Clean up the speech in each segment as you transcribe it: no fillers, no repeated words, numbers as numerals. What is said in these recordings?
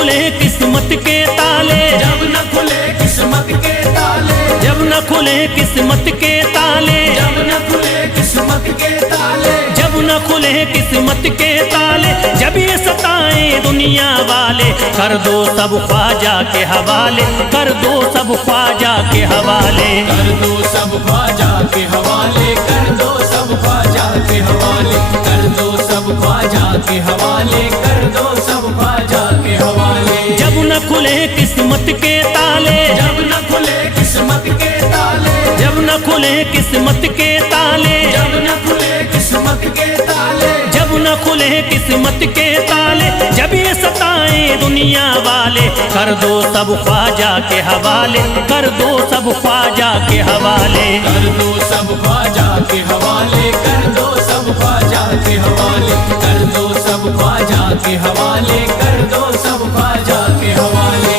खुले किस्मत के ताले, जब न खुले किस्मत के ताले, जब न खुले किस्मत के ताले, जब न खुले किस्मत के ताले, जब न खुले किस्मत के ताले, जब ये सताए दुनिया वाले, कर दो सब ख्वाजा के हवाले, कर दो सब ख्वाजा के हवाले, कर दो सब ख्वाजा के हवाले, कर दो सब ख्वाजा के हवाले, कर दो सब ख्वाजा के हवाले, कर दो सब ख्वाजा के हवाले। जब न खुले किस्मत के ताले, जब न खुले किस्मत के ताले, जब न खुले किस्मत के ताले, जब न खुले किस्मत के ताले, जब न खुले किस्मत के ताले, जब ये सताए दुनिया वाले, कर दो सब ख्वाजा के हवाले, कर दो सब ख्वाजा के हवाले, कर दो सब ख्वाजा के हवाले, कर दो सब ख्वाजा के हवाले, कर दो सब ख्वाजा के हवाले, कर दो सब ख्वाजा के हवाले।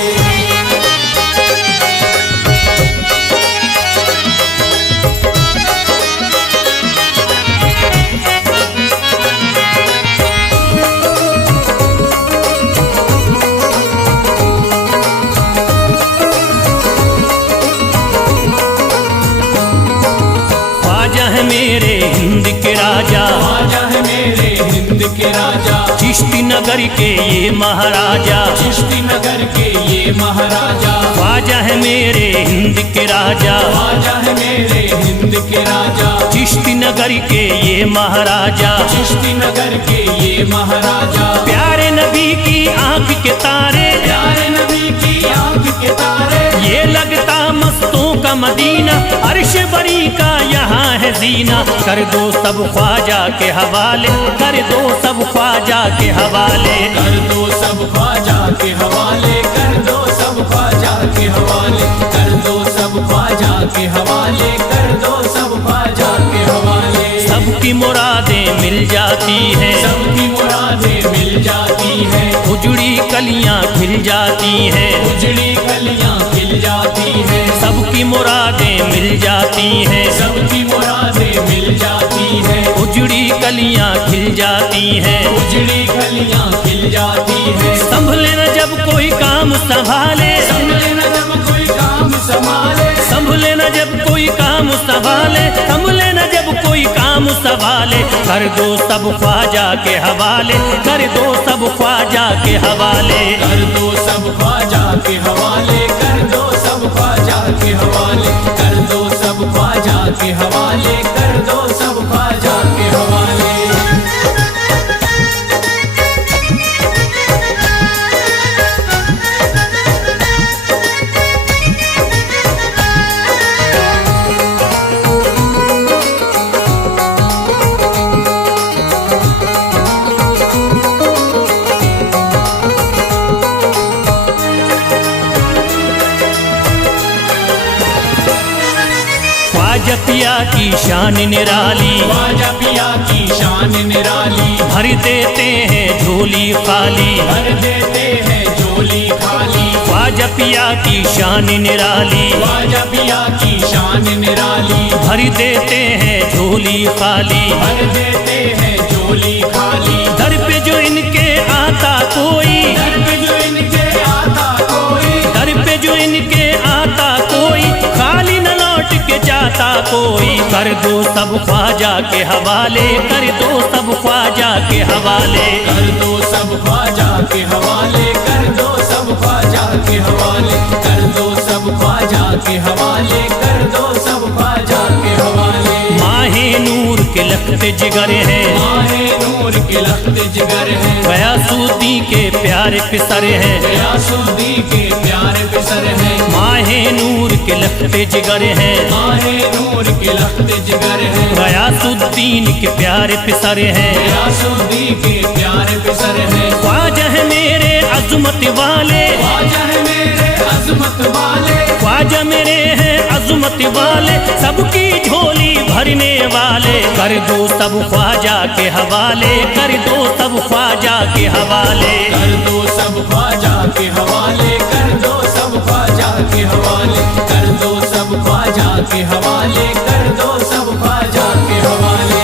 ख्वाजा है मेरे हिंद के राजा, ख्वाजा है मेरे हिंद के राजा, चिश्ती नगर के ये महाराजा, चिश्ती नगर के ये महाराजा, ख्वाजा है मेरे हिंद के राजा, ख्वाजा है मेरे हिंद के राजा, चिश्ती नगर के ये महाराजा, चिश्ती नगर के ये महाराजा, प्यारे नबी की आंख के तारे, प्यारे नबी की आंख के तारे, ये लगता मस्तों का मदीना, अर्श बरी का यहाँ है जीना, कर दो सब ख्वाजा के हवाले, कर दो सब ख्वाजा के हवाले, कर दो सब ख्वाजा के हवाले, कर दो सब ख्वाजा के हवाले, कर दो सब ख्वाजा के हवाले, कर दो सब ख्वाजा के हवाले। सबकी मुरादें मिल जाती हैं, सबकी मुरादें मिल जाती हैं, उजड़ी कलियां खिल जाती हैं, उजड़ी कलियां खिल जाती हैं, सबकी मुरादें मिल जाती हैं, सबकी मुरादें मिल जाती हैं, उजड़ी कलियां खिल जाती हैं, उजड़ी कलियां खिल जाती हैं। संभले न जब कोई काम संभाले, संभले न जब कोई काम संभाले, संभले न जब कोई काम संभाले, संभले न जब कोई काम संभाले, कर दो सब ख्वाजा के हवाले, कर दो सब ख्वाजा के हवाले, कर दो सब ख्वाजा के हवाले, कर दो सब ख्वाजा के हवाले, कर दो सब ख्वाजा के हवाले, कर दो सब ख्वाजा के हवाले। ख्वाजा पिया की शान निराली, ख्वाजा पिया की शान निराली, भर देते हैं झोली खाली, भर देते हैं झोली खाली, ख्वाजा पिया की शान निराली, ख्वाजा पिया की शान निराली, भर देते हैं झोली खाली, भर देते हैं झोली खाली, दर पे जो इनके आता कोई, दर पे जो इनके आता कोई, दर पे जो इनके आता कोई, खाली न लौट के जाता कोई, कर दो सब ख्वाजा के हवाले, कर दो सब ख्वाजा के हवाले, कर दो सब ख्वाजा के हवाले, कर दो सब ख्वाजा के हवाले, कर दो सब ख्वाजा के हवाले, कर दो सब ख्वाजा के हवाले। माहे नूर के लखते जिगर हैं, माहे नूर के लखते जिगर हैं, गयासुद्दीन के प्यारे पिसर हैं, गयासुद्दीन के प्यारे पिसर हैं, माहे नूर के लखते जिगर हैं, माहे नूर के लखते जिगर हैं, गयासुद्दीन के प्यारे पिसर हैं, गयासुद्दीन के प्यारे पिसर हैं। ख्वाजा है मेरे अज़मत वाले, ख्वाजा है मेरे अज़मत वाले, ख्वाजा मेरे हैं अज़मत वाले, सबकी झोली भरने वाले, कर दो सब ख्वाजा के हवाले, कर दो सब ख्वाजा के हवाले, कर दो सब ख्वाजा के हवाले, कर दो सब ख्वाजा के हवाले, कर दो सब ख्वाजा के हवाले, कर दो सब ख्वाजा के हवाले।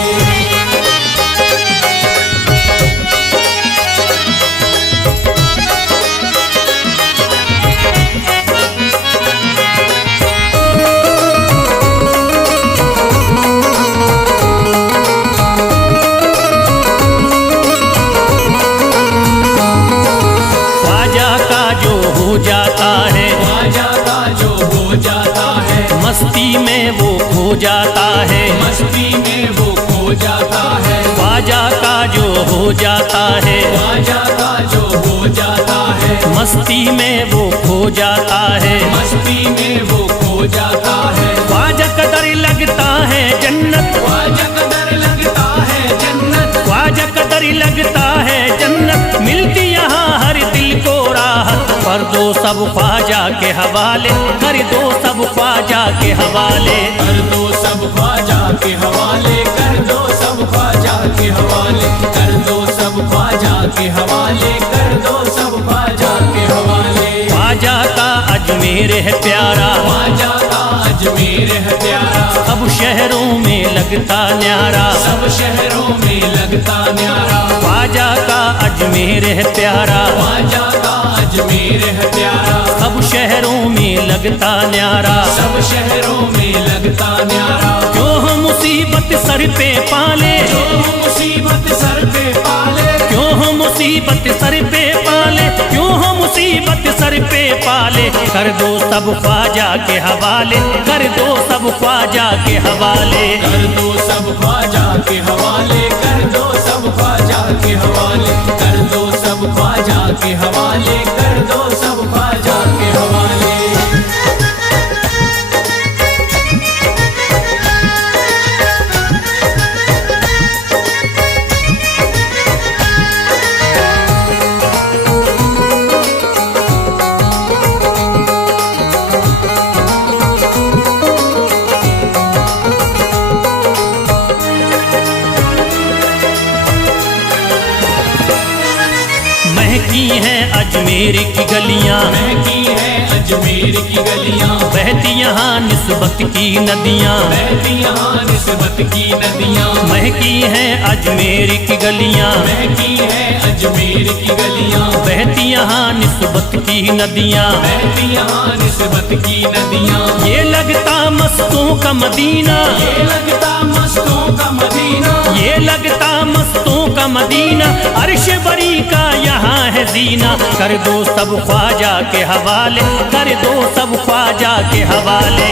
मस्ती में वो खो जाता है, मस्ती में वो खो जाता है, ख्वाजा का जो हो जाता है, ख्वाजा का जो हो जाता है, मस्ती में वो खो जाता है, मस्ती में वो खो जाता है। ख्वाजा कदर लगता है जन्नत, ख्वाजा कदर लगता है जन्नत, ख्वाजा कदर लगता है जन्नत, मिलती यहाँ हर दिल को राहत। कर दो सब ख्वाजा के हवाले, कर दो सब ख्वाजा के हवाले, कर दो सब ख्वाजा के हवाले, कर दो सब ख्वाजा के हवाले, कर दो सब ख्वाजा के हवाले, कर दो सब ख्वाजा के हवाले। ख्वाजा का अजमेर है प्यारा, ख्वाजा का अजमेर है प्यारा, सब शहरों में लगता न्यारा, सब शहरों में लगता न्यारा। ख्वाजा का अजमेर है प्यारा, ख्वाजा का अजमेर है प्यारा, सब शहरों में लगता न्यारा। सब शहरों में लगता न्यारा। क्यों हम मुसीबत सर पे पाले, जो मुसीबत सर पे पाले, क्यों हम मुसीबत सर पे पाले, क्यों हम मुसीबत सर पे पाले। कर दो सब ख्वाजा के हवाले, कर दो सब ख्वाजा के हवाले, कर दो सब ख्वाजा के हवाले, कर दो सब ख्वाजा के हवाले, कर दो सब ख्वाजा के हवाले, कर दो सब ख्वाजा के हवाले। महकी हैं अजमेर की गलियां, महकी है अजमेर की गलियां, बहती यहाँ निस्बत की नदियाँ, बहती यहाँ निस्बत की नदियां। महकी हैं अजमेर की गलियां, महकी है अजमेर की गलियां, बहती यहाँ निस्बत की नदियाँ। बहती यहाँ निस्बत की नदियां। ये लगता मस्तों का मदीना, ये लगता मस्तों का मदीना, ये लगता मस्तों का मदीना, अर्श बरी का यहाँ है जीना। कर दो सब ख्वाजा के हवाले, कर दो सब ख्वाजा के हवाले।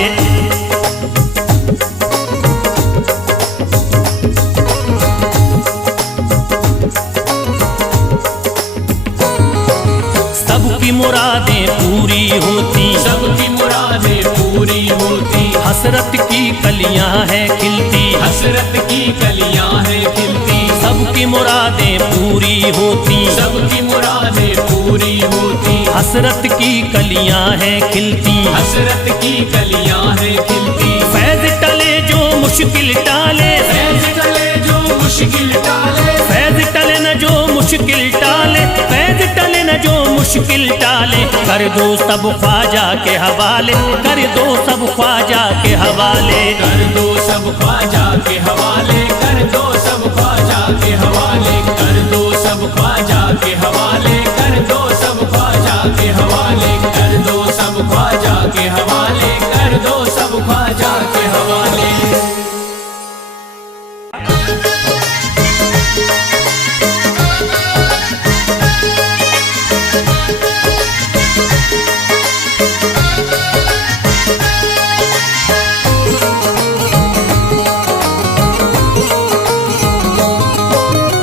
सबकी मुरादें पूरी होती, सबकी मुरादें पूरी होती, हसरत की कलियां हैं खिलती, हसरत की कलियां हैं खिलती। सबकी मुरादें पूरी होती, सबकी मुरादें पूरी होती, हसरत की कलियां हैं खिलती, हसरत की कलियां हैं खिलती। फैज टले जो मुश्किल टाले, फैज टले जो मुश्किल टाले, फैज टले न जो मुश्किल टाले, फैज टले न जो मुश्किल टाले। कर दो सब ख्वाजा के हवाले, कर दो सब ख्वाजा के हवाले, कर दो सब ख्वाजा के हवाले, कर दो सब ख्वाजा के हवाले, कर दो सब ख्वाजा के हवाले, कर दो सब ख्वाजा के हवाले, कर दो सब ख्वाजा के हवाले, कर दो सब ख्वाजा के हवाले।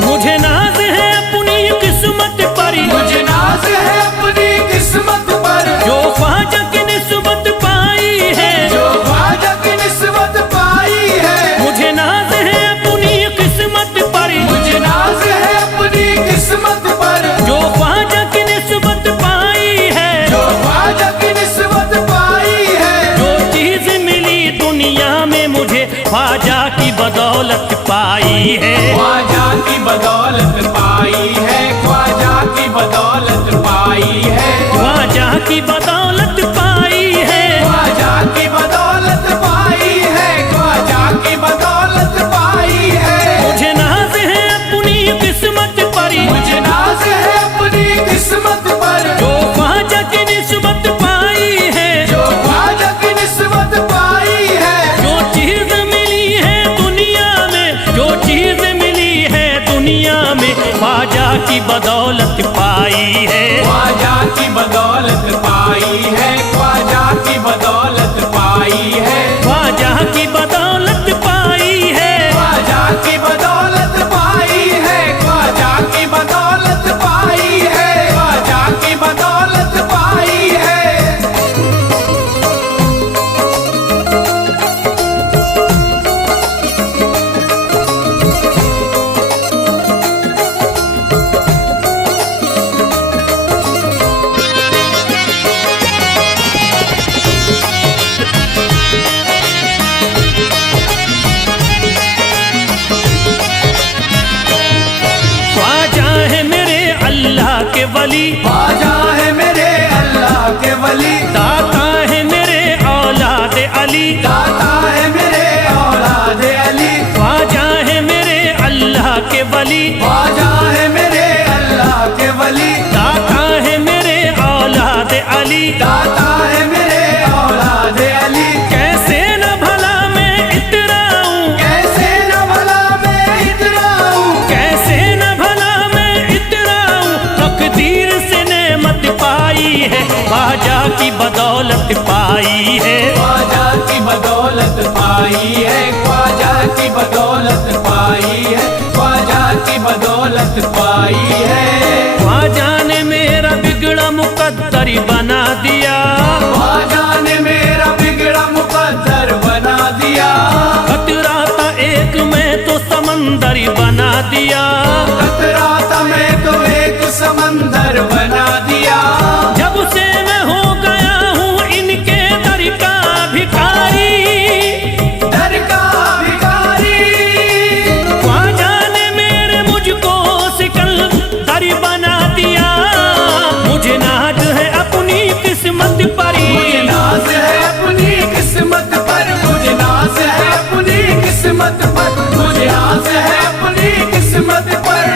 मुझे नाज है अपनी किस्मत पर, मुझे नाज है अपनी किस्मत पर, जो ख्वाजा की निस्बत पाई है, जो ख्वाजा की निस्बत पाई है। मुझे नाज है अपनी किस्मत पर, मुझे नाज है अपनी किस्मत पर, जो ख्वाजा की निस्बत पाई है, जो ख्वाजा की निस्बत पाई है। जो चीज मिली दुनिया में मुझे ख्वाजा की बदौलत पाई है, ख्वाजा की बदौलत पाई है, ख्वाजा की बदौलत पाई है, ख्वाजा की बदौलत पाई है, ख्वाजा की बदौलत पाई है, ख्वाजा की बदौलत पाई है। मुझे नाज है अपनी किस्मत पर, मुझे नाज है अपनी किस्मत पर, जो ख्वाजा की निस्बत पाई है, जो ख्वाजा की निस्बत पाई है। जो चीज मिली है दुनिया में, जो चीज मिली है दुनिया में ख्वाजा की बदौलत पाई है, ख्वाजा की बदौलत पाई है, ख्वाजा की बदौलत पाई है। वली, ख्वाजा है मेरे अल्लाह के वली, दाता है मेरे औलाद अली, दाता है मेरे औलाद अली, ख्वाजा है मेरे अल्लाह के वली, ख्वाजा है मेरे अल्लाह के वली, दाता है मेरे औलाद अली, दाता है मेरे औलाद अली। कैसे न भला मैं इतराऊं, कैसे न भला मैं इतराऊं, कैसे न भला मैं इतराऊं, तकदीर से नेमत पाई है, ख्वाजा की बदौलत पाई है, ख्वाजा की बदौलत पाई है, ख्वाजा की बदौलत पाई है, ख्वाजा की बदौलत पाई है। ख्वाजा ने मेरा बिगड़ा मुकद्दर बना दिया, ख्वाजा ने मेरा बिगड़ा मुकद्दर बना दिया, खतरा था एक मैं तो समंदर बना दिया, खतरा था मैं तो एक समंदर बना दिया। जब से मैं हो गया हूँ इनके दर का भिखारी, दर का भिखारी, ख्वाजा ने मेरे मुझको सिकंदर बना दिया, मुझे नाज है अपनी किस्मत पर, मुझे नाज है अपनी किस्मत पर, मुझे नाज है अपनी किस्मत पर, मुझे नाज है अपनी किस्मत पर।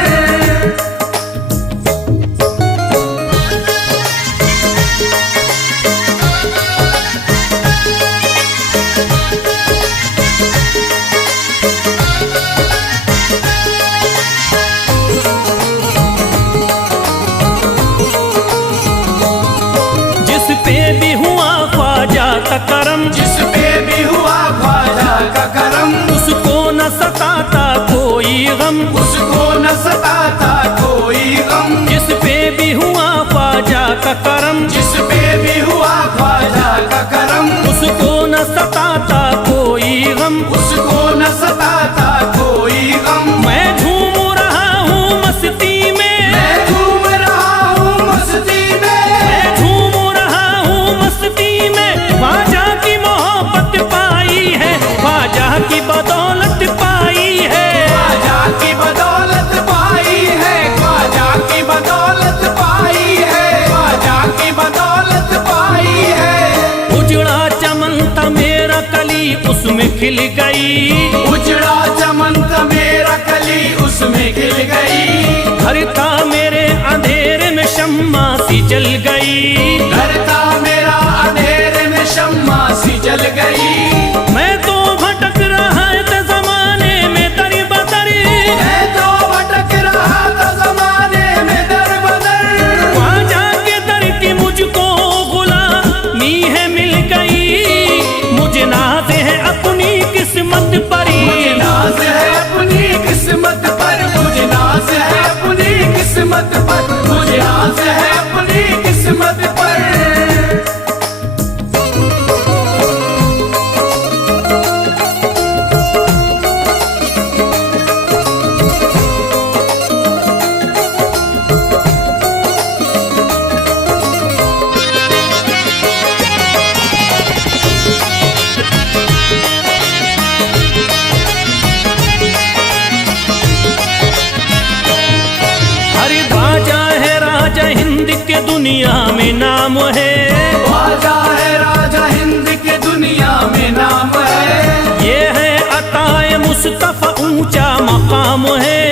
जिस पे भी हुआ ख्वाजा का करम, जिस पे भी हुआ ख्वाजा का करम, उसको न सताता कोई गम, उसको न सताता कोई गम। जिस पे भी हुआ ख्वाजा का करम, जिस पे भी हुआ ख्वाजा का करम, उसको न सताता कोई गम, उसको न सताता कोई गम। मैं झूम रहा हूँ मस्ती में, मैं झूम रहा हूँ मस्ती में, मैं झूम रहा हूँ मस्ती में, ख्वाजा की मोहब्बत पाई है, ख्वाजा की बदौलत पाई है, ख्वाजा की बदौलत पाई है, ख्वाजा की बदौलत पाई है, ख्वाजा की बदौलत पाई है। उजड़ा चमन था मेरा कली उसमें खिल गई, उजड़ा चमन था मेरा कली उसमें खिल गई, घर था मेरे अंधेरे में शम्मा सी जल गई, घर था मेरा अंधेरे में शम्मा सी जल गई। मैं तो भटक रहा था जमाने में दर बदर, मैं तो भटक रहा था जमाने में दर बदर, ख्वाजा के दर की मुझको गुलामी है मिल गई, मुझे नाज है अपनी किस्मत पर, मुझे नाज है अपनी किस्मत पर, मुझे नाज है अपनी किस्मत पर, मुझे नाज है अपनी किस्मत पर। अरे ख्वाजा है राजा हिंद के दुनिया में नाम है, ख्वाजा है राजा हिंद के दुनिया में नाम है, ये है अताए मुस्तफा ऊंचा मकाम है,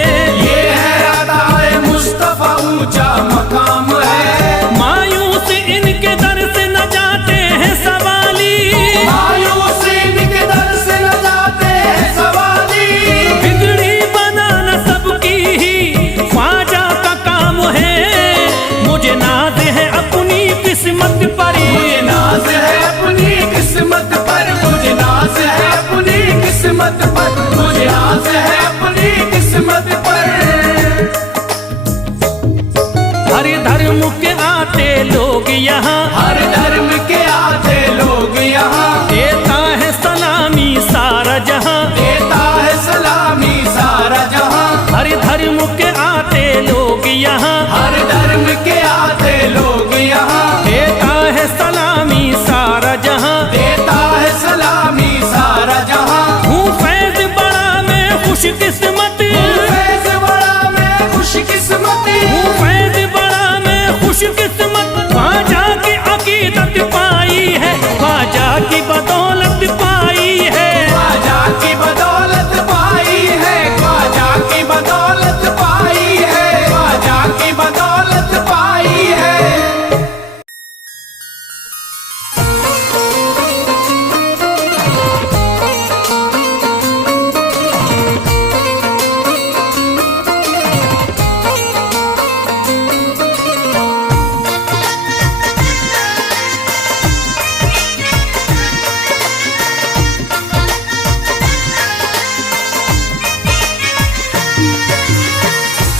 ये है अताए मुस्तफा ऊंचा मकाम है। मायूस इनके दर से न जाते हैं सवाली, मायूस इनके दर से न जाते हैं सवाली, बिगड़ी बनाना सबकी ही ख्वाजा का काम है, मुझे नाज है अपनी किस्मत पर, मुझे नाज है अपनी किस्मत पर, मुझे नाज है अपनी किस्मत पर, मुझे नाज है अपनी किस्मत पर। हर धर्म के आते लोग यहाँ, हर धर्म के आते लोग यहाँ, देता है सलामी सारा जहाँ, देता है सलामी सारा जहाँ। हर धर्म के आते लोग यहाँ, हर धर्म के आते लोग यहाँ, देता है सलामी सारा जहाँ, देता है सलामी सारा जहाँ। हूँ फैज बड़ा मैं खुशकिस्मत, फैज़ बड़ा मैं खुशकिस्मत, हूँ फैज बड़ा मैं की बदौलत पाई है, ख्वाजा की बदौलत पाई है, ख्वाजा की बदौलत पाई है, ख्वाजा की बदौलत पाई है।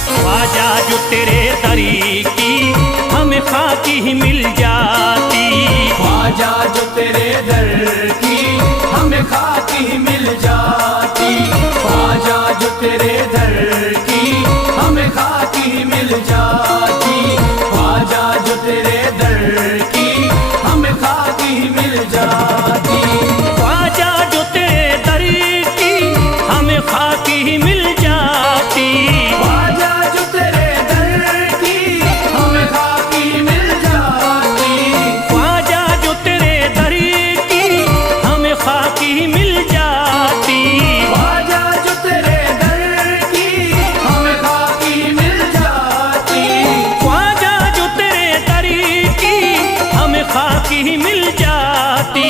ख्वाजा जो तेरे दरी की हमें खाकी ही मिल जाती, ख्वाजा जो तेरे दर की हमें खाकी ही मिल जाती, ख्वाजा जो तेरे दर की हमें खाकी ही मिल जाती, ख्वाजा जो तेरे दर की हमें खाकी ही मिल जाती। ख्वाजा जो तेरे दरी की हमें खाकी ही मिल जाती, ख्वाजा जो तेरे दर की हमें खाकी मिल जाती, ख्वाजा जो तेरे दरी की हमें खाकी ही मिल जाती, ख्वाजा जो तेरे दर की हमें खाकी मिल जाती, ख्वाजा जो तेरे दरी की हमें खाकी ही मिल जाती।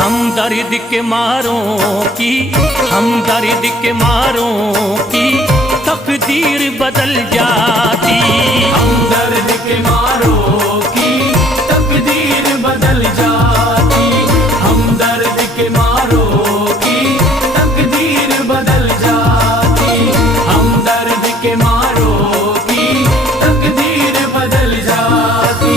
हम दर्द के मारों की, हम दर्द के मारों की तकदीर बदल जाती, हम दर्द के मारों की तकदीर बदल जाती, हम दर्द के मारों की तकदीर बदल जाती, हम दर्द के मारों की तकदीर बदल जाती।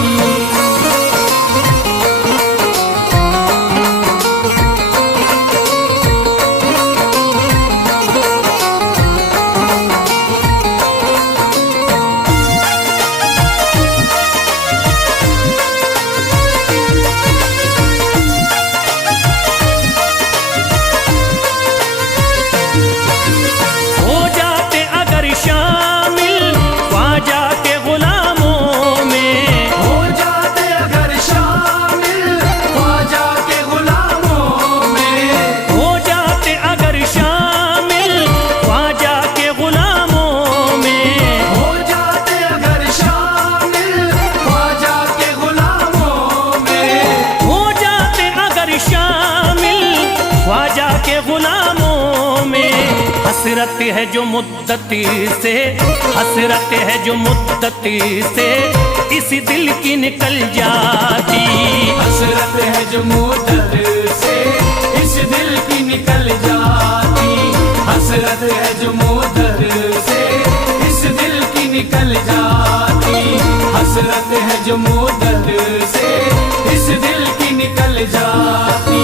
हो जाते अगर शामिल ख्वाजा के गुलामों में, हो जाते अगर शामिल ख्वाजा के गुलामों में, हो जाते अगर शामिल ख्वाजा के गुलामों में, हो जाते अगर शामिल ख्वाजा के गुलामों में, हो जाते अगर शामिल ख्वाजा के गुलामों में। हसरत है जो मुद्दती से, हसरत है जो मुद्दती से इस दिल की निकल जाती, हसरत है जो मुद्दत से इस दिल की निकल जाती, हसरत है जो मुद्दत से इस दिल की निकल जाती, हसरत है जो मुद्दत से इस दिल की निकल जाती।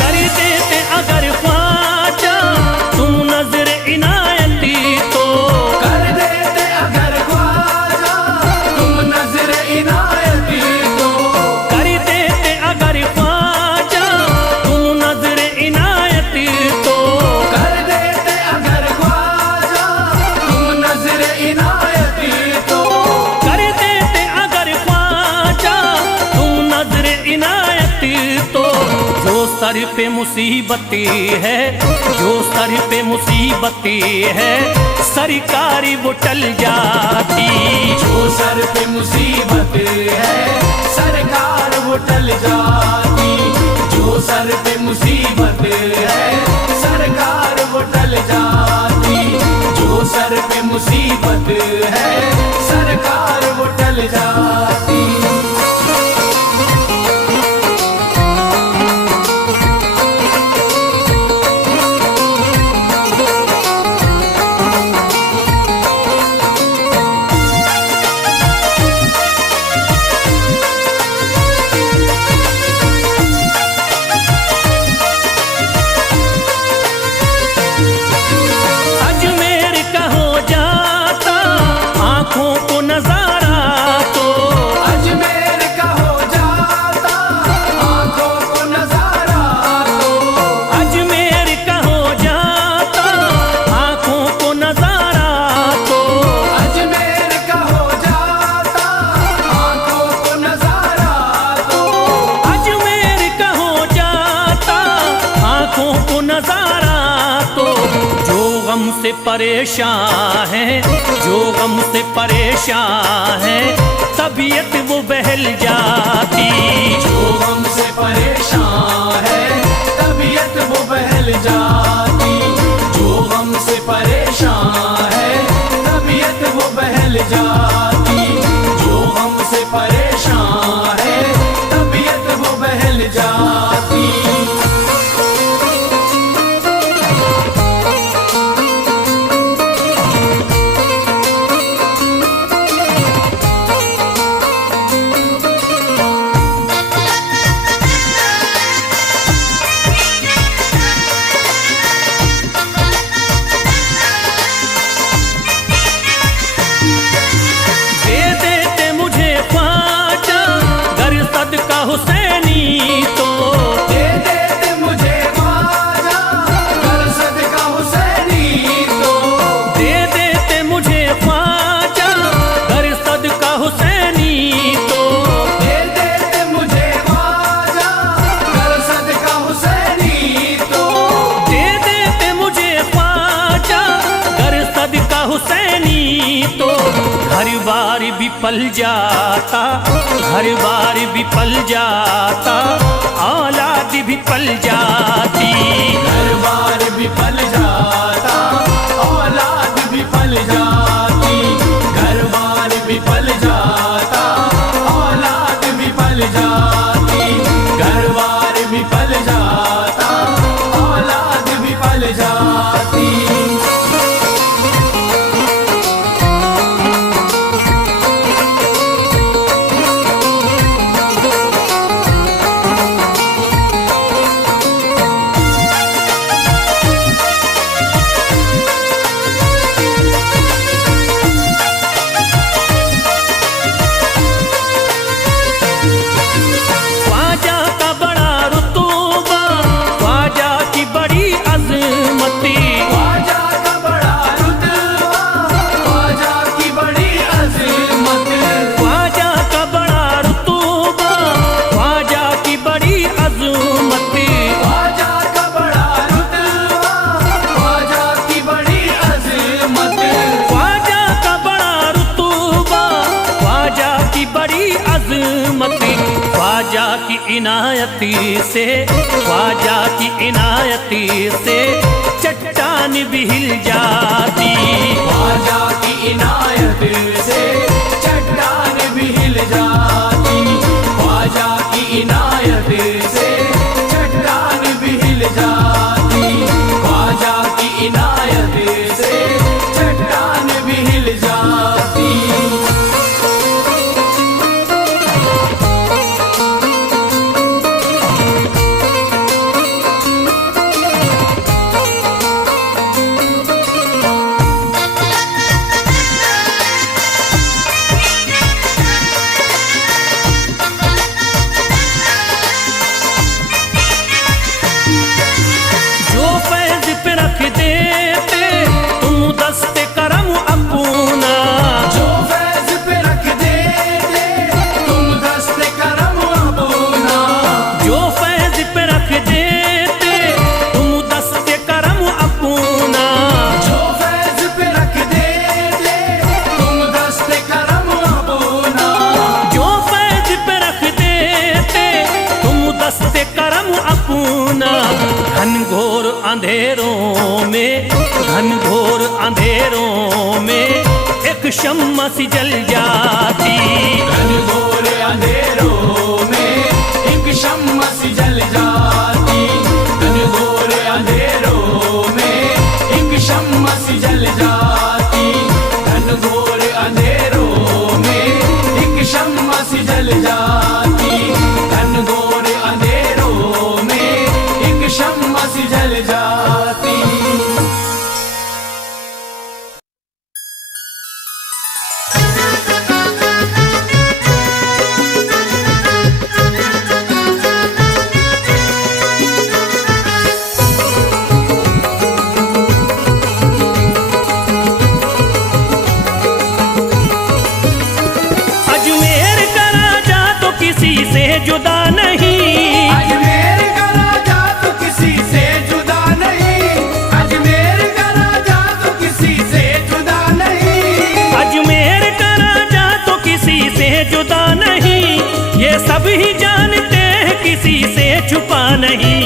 कर देते अगर ख्वाजा तुम नजर इनायती तो, कर देते अगर ख्वाजा तुम नजर इनायती तो, कर देते अगर ख्वाजा तुम नजर इनायती तो, कर देते अगर ख्वाजा तुम नजर इनायती तो, कर देते अगर ख्वाजा तुम नजर इनायती तो। जो सर पे मुसीबती है, जो सर पे मुसीबती है सरकारी वो टल जाती, जो सर पे मुसीबत है सरकार वो टल जाती, जो सर पे मुसीबत है सरकार वो टल जाती, जो सर पे मुसीबत है सरकार वो टल जाती। अजमेर का हो जा से परेशान है, जो गम से परेशान है, तबीयत वो बहल जाती। जो गम से परेशान है, तबीयत वो बहल जाती। जो गम से परेशान है, तबीयत वो बहल जाती। जो गम से परेशान है, तबीयत वो बहल जाती। हुसैनी तो दे देते मुझे ख्वाजा, कर सदका हुसैनी तो। दे देते मुझे ख्वाजा, कर सदका हुसैनी तो। दे देते मुझे ख्वाजा, कर सदका हुसैनी तो। दे देते मुझे ख्वाजा, कर सदका हुसैनी तो। घर बार भी पल जाता, घर बार भी पल जाता, औलाद भी पल जाती। घर बार भी पल जाता, औलाद भी पल जाती। घर बार भी पल जाता, औलाद भी पल जाती। घर बार भी पल जाता, औलाद भी पल जाती। ख्वाजा की इनायती से, ख्वाजा की इनायती से चट्टान भी हिल जाती। ख्वाजा की इनायत से चट्टान भी हिल जाती। ख्वाजा की इनायत से चट्टान भी हिल जाती। ख्वाजा की इनायत से चट्टान भी हिल जाती। घनघोर अंधेरों में, घनघोर अंधेरों में एक शम्मा सी जल जाती। घनघोर अंधेरों में एक शम्मा सी जल जाती। घनघोर अंधेरों में एक शम्मा सी जल जाती। घनघोर अंधेरों में एक शम्मा सी जल जाती। घनघोर अंधेरों में एक शम्मा सी जल जाती। जुदा नहीं, अजमेर का राजा तो किसी से जुदा नहीं। अजमेर का राजा तो अजमेर का राजा तो किसी से जुदा नहीं, ये सब ही जानते हैं किसी से छुपा नहीं।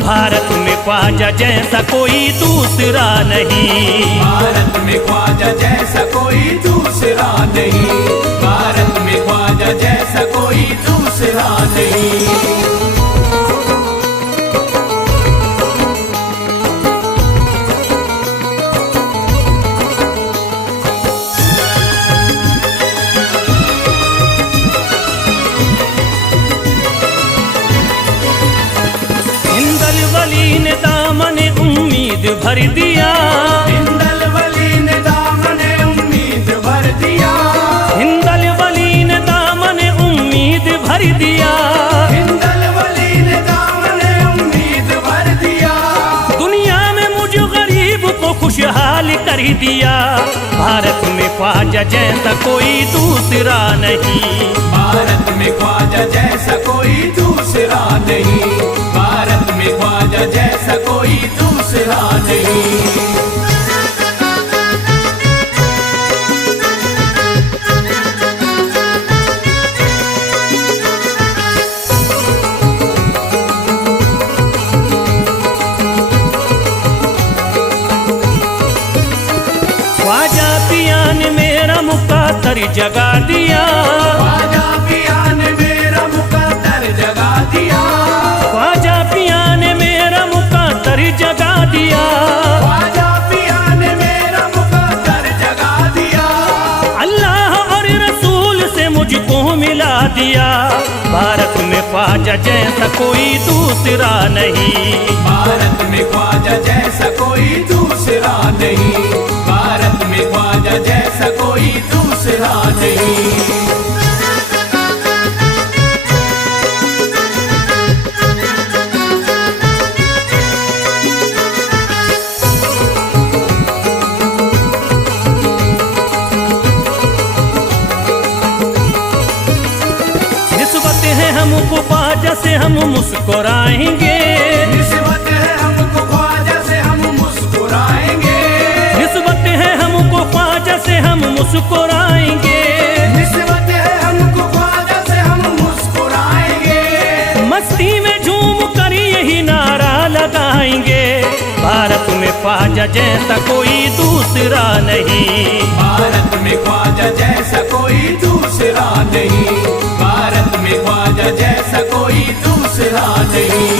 भारत में ख्वाजा जैसा कोई दूसरा नहीं, भारत में ख्वाजा जैसा कोई दूसरा नहीं, भारत में ख्वाजा जैसा कोई दूसरा नहीं। हिंदल वली ने दामन उम्मीद भर दिया, हिंदल वली ने दामन उम्मीद भर दिया, हिंदल वली ने दामन उम्मीद भर दिया, हिंदल वली ने दामन उम्मीद भर दिया। दुनिया में मुझ गरीब को खुशहाल कर दिया। भारत में ख्वाजा जैसा कोई दूसरा नहीं, भारत में ख्वाजा जैसा कोई दूसरा नहीं, भारत में ख्वाजा जैसा कोई दूसरा नहीं। ख्वाजा पिया ने मेरा मुक़द्दर जगा दिया, ख्वाजा पिया ने मेरा मुक़द्दर जगा दिया, ख्वाजा पिया ने मेरा मुक़द्दर जगा दिया, ख्वाजा पिया ने मेरा मुक़द्दर जगा दिया। अल्लाह और रसूल से मुझको मिला दिया। भारत में ख्वाजा जैसा कोई दूसरा नहीं, भारत में ख्वाजा जैसा कोई दूसरा नहीं, भारत में ख्वाजा जैसा कोई दूसरा नहीं। निस्बत है हमको ख्वाजा से हम मुस्कुराएंगे, निस्बत है हमको ख्वाजा से हम मुस्कुराएंगे, निस्बत है हमको ख्वाजा से हम मुस्कुराएंगे, निस्बत है हमको ख्वाजा से हम मुस्कुराएंगे। मस्ती में झूम कर यही नारा लगाएंगे। भारत में ख्वाजा जैसा कोई दूसरा नहीं, भारत में ख्वाजा जैसा कोई दूसरा नहीं, भारत में ख्वाजा जैसा कोई दूसरा नहीं।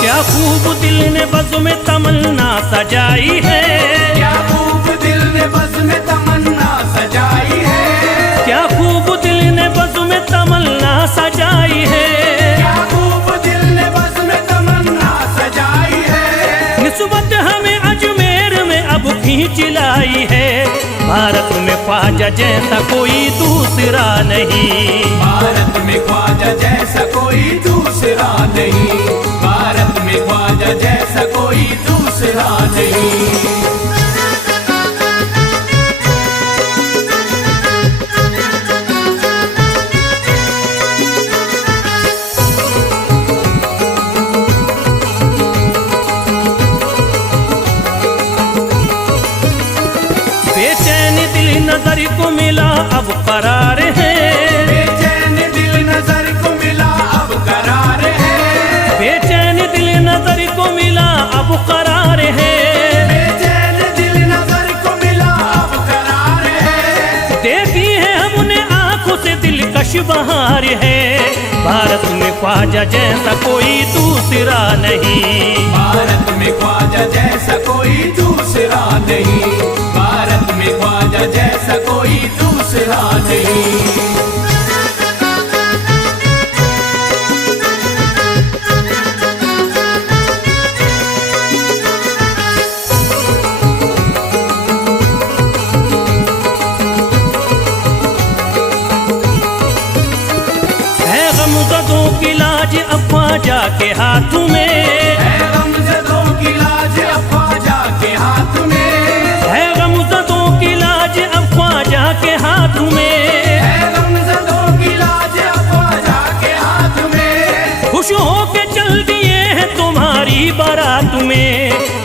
क्या खूब दिल ने बज़्म में तमन्ना सजाई है, क्या खूब दिल ने बज़्म में तमन्ना सजाई है, क्या खूब दिल ने बज़्म में तमन्ना सजाई है, क्या खूब दिल ने बज़्म में तमन्ना सजाई है। निस्बत हमें अजमेर में अब खींच लाई है। भारत में ख्वाजा जैसा कोई दूसरा नहीं, भारत में ख्वाजा जैसा कोई दूसरा नहीं, भारत में ख्वाजा जैसा कोई दूसरा नहीं। बेचैन दिल नजर को मिला अब करार है, बेचैन दिल नजर को मिला अब करार है, बेचैन दिल नजर को मिला अब करार है, बेचैन दिल नजर को मिला अब करार है। देखी है हमने आंखों से दिलकश बहार है। भारत में ख्वाजा जैसा कोई दूसरा नहीं, भारत में ख्वाजा जैसा कोई दूसरा नहीं, भारत में ख्वाजा जैसा कोई दूसरा नहीं। गमज़दों की लाज अब ख्वाजा के हाथ में, है गमज़दों की लाज अब ख्वाजा के हाथ में, है गमज़दों की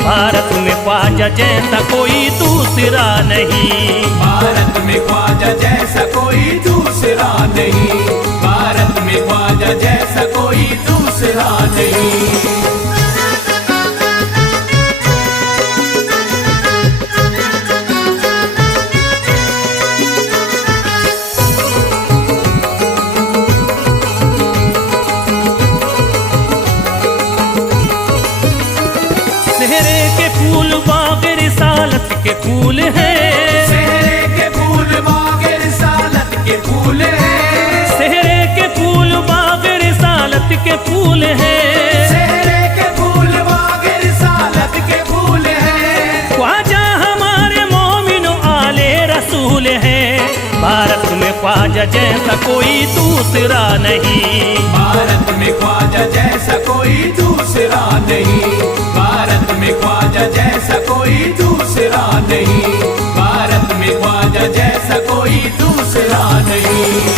भारत में ख्वाजा जैसा कोई दूसरा नहीं। भारत में ख्वाजा जैसा कोई दूसरा नहीं। भारत में ख्वाजा जैसा कोई दूसरा नहीं। सेहरे के फूल बाग रिसालत के फूल हैं। सेहरे के फूल बाग रिसालत के फूल हैं। सेहरे के फूल बाग रिसालत के फूल हैं। सेहरे के फूल बाग रिसालत के फूल हैं। ख्वाजा हमारे मोमिनो आले रसूल हैं। भारत में ख्वाजा जैसा कोई दूसरा नहीं। भारत में ख्वाजा जैसा कोई दूसरा नहीं। भारत में ख्वाजा जैसा कोई दूसरा नहीं। भारत में ख्वाजा जैसा कोई दूसरा नहीं।